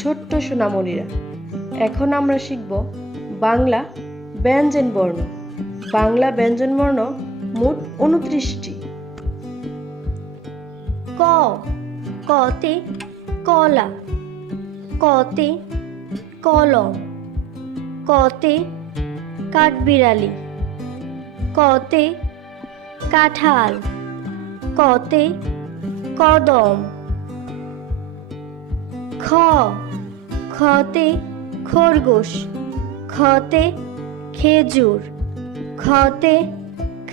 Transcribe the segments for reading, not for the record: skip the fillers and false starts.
ছোট্ট সোনামণিরা, এখন আমরা শিখব বাংলা ব্যঞ্জন বর্ণ। বাংলা ব্যঞ্জন বর্ণ মোট 29টি। ক, কতে কলা, কতে কলম, কতে কাঠবিড়ালি, কতে কাঁঠাল, কতে কদম। খ, খতে খরগোশ, খতে খেজুর, খতে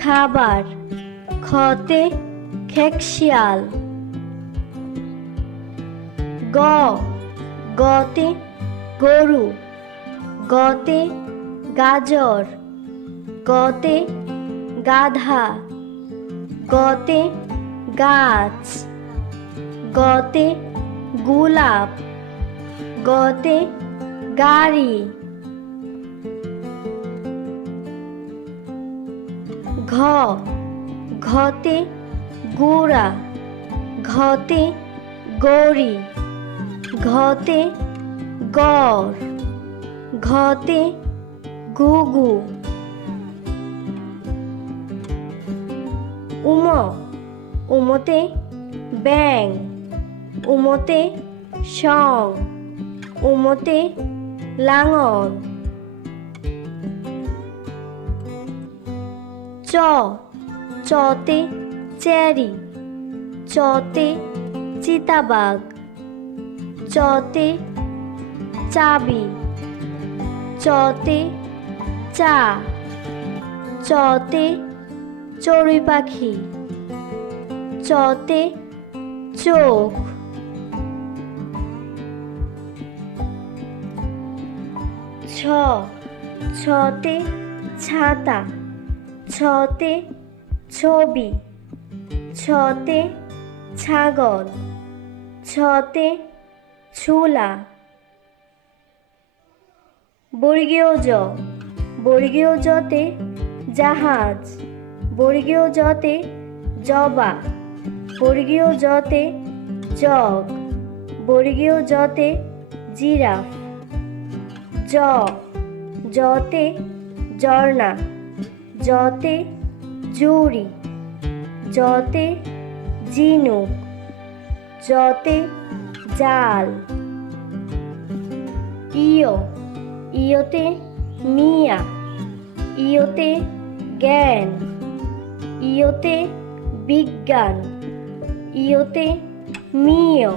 খাবার, খতে খেকশিয়াল। গ, গতে গরু, গতে গাজর, গতে গাধা, গতে গাছ, গতে গোলাপ, গতে গাড়ি। ঘ, ঘতে গোড়া, ঘতে গড়ি, ঘতে গড়, ঘতে ঘুঘু। উম, উমতে ব্যাং, উমতে সং, উমতে লাঙল। চ, চতে চেরি, চতে চিতাবাঘ, চতে চাবি, চতে চা, চতে চড়ুই পাখি, চতে চোখ। ছ, ছতে ছাতা, ছতে ছবি, ছতে ছাগল, ছতে ছোলা। বর্গীয় জ, বর্গীয় জতে জাহাজ, বর্গীয় জতে জবা, বর্গীয় জতে জগ, বর্গীয় জতে জিরাফ। জ, জতে ঝর্ণা, জতে জুড়ি, জতে ঝিনুক, জতে জাল। ইয়, ইয়তে মিয়া, ইয়তে জ্ঞান, ইয়তে বিজ্ঞান, ইয়তে মিয়।